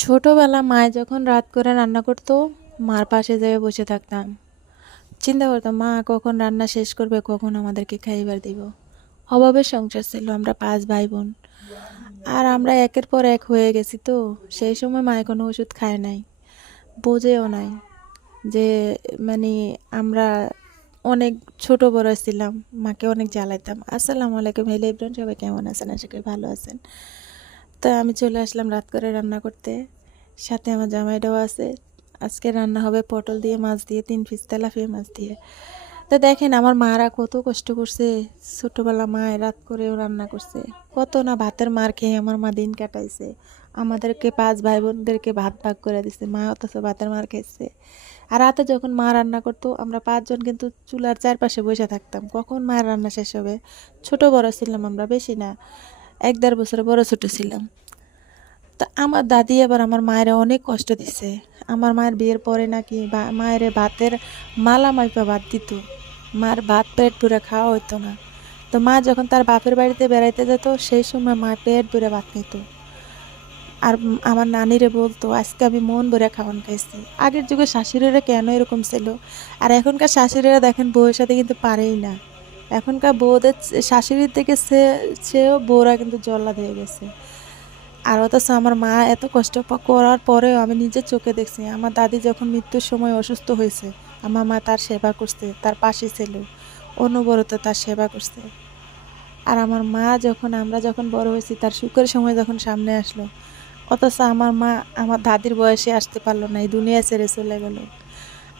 ছোটবেলা মায়ে যখন রাত করে রান্না করতো, মার পাশে যেয়ে বসে থাকতাম। চিন্তা করতাম মা কখন রান্না শেষ করবে, কখন আমাদেরকে খাইবার দিব। অভাবের সংসার ছিল, আমরা ৫ ভাই বোন। আর আমরা একের পর এক হয়ে গেছি তো, সেই সময় মায়ে কোনো ওষুধ খায় নাই, বোঝেও নাই যে মানে আমরা অনেক ছোট বড় ছিলাম, মাকে অনেক জ্বালাইতাম। আসসালামু আলাইকুম, হ্যালো এভরিওয়ান, সবাই কেমন আছেন? আশা করি ভালো আছেন। তো আমি চলে আসলাম রাত করে রান্না করতে, সাথে আমার জামাইটাও আছে। আজকে রান্না হবে পটল দিয়ে, মাছ দিয়ে, ৩ পিস তেলাপিয়া মাছ দিয়ে। তো দেখেন আমার মারা কত কষ্ট করছে, ছোটোবেলা মায় রাত করেও রান্না করছে। কত না ভাতের মার খেয়ে আমার মা দিন কাটাইছে। আমাদেরকে ৫ ভাই বোনদেরকে ভাত ভাগ করে দিছে, মা অথচ ভাতের মার খাইছে। আর রাতে যখন মা রান্না করতো, আমরা ৫ জন কিন্তু চুলার চারপাশে বসে থাকতাম, কখন মায়ের রান্না শেষ হবে। ছোট বড় ছিলাম আমরা, বেশি না, ১-১.৫ বছর বড় ছোট ছিলাম। তা আমার দাদি আবার আমার মায়ের অনেক কষ্ট দিছে। আমার মায়ের বিয়ের পরে নাকি মায়ের ভাতের মালা মাইপা ভাত দিত। মার ভাত পেট ভরে খাওয়া হতো না। তো মা যখন তার বাপের বাড়িতে বেড়াইতে যেত, সেই সময় মা পেট ভরে ভাত খাইত। আর আমার নানিরে বলতো আজকে আমি মন ভরে খাওয়ান খাইছি। আগের যুগে শাশুড়িরা কেন এরকম ছিল? আর এখনকার শাশুড়িরা দেখেন বউয়ের সাথে কিন্তু পারেই না। এখনকার বউদের শাশুড়ির থেকে সেও বউরা কিন্তু জল্লাদ হয়ে গেছে। আর অথচ আমার মা এত কষ্ট করার পরেও আমি নিজের চোখে দেখছি, আমার দাদি যখন মৃত্যুর সময় অসুস্থ হয়েছে, আমার মা তার সেবা করছে, তার পাশে ছিল, অনবরত তার সেবা করছে। আর আমার মা আমরা যখন বড় হয়েছি, তার সুখের সময় যখন সামনে আসলো, অথচ আমার মা আমার দাদির বয়সে আসতে পারলো না, এই দুনিয়া ছেড়ে চলে গেল।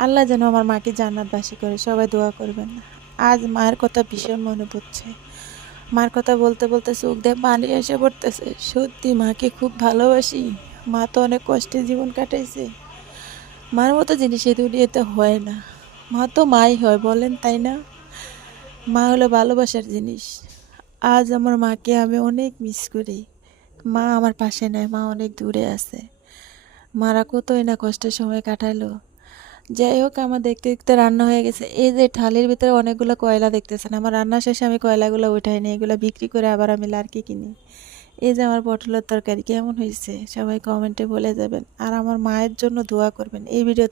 আল্লাহ যেন আমার মাকে জান্নাতবাসী করে, সবাই দোয়া করবেন। আজ মায়ের কথা ভীষণ মনে পড়ছে। মার কথা বলতে বলতে চোখ দিয়ে পানি এসে পড়তেছে। সত্যি মাকে খুব ভালোবাসি। মা তো অনেক কষ্টে জীবন কাটাইছে। মার মতো জিনিস এই দুনিয়াতে হয় না। মা তো মাই হয়, বলেন তাই না? মা হলো ভালোবাসার জিনিস। আজ আমার মাকে আমি অনেক মিস করি। মা আমার পাশে নেই, মা অনেক দূরে আছে। মারা কতই না কষ্টের সময় কাটাইলো। যাই হোক, আমার দেখতে দেখতে রান্না হয়ে গেছে। এই যে থালির ভিতরে অনেকগুলো কয়লা দেখতেছেন, আমার রান্না শেষে আমি কয়লাগুলো উঠাই নিই, এগুলো বিক্রি করে আবার আমি লার্কি কিনি। এই যে আমার পটলের তরকারি কেমন হয়েছে সবাই কমেন্টে বলে যাবেন, আর আমার মায়ের জন্য দোয়া করবেন। এই ভিডিও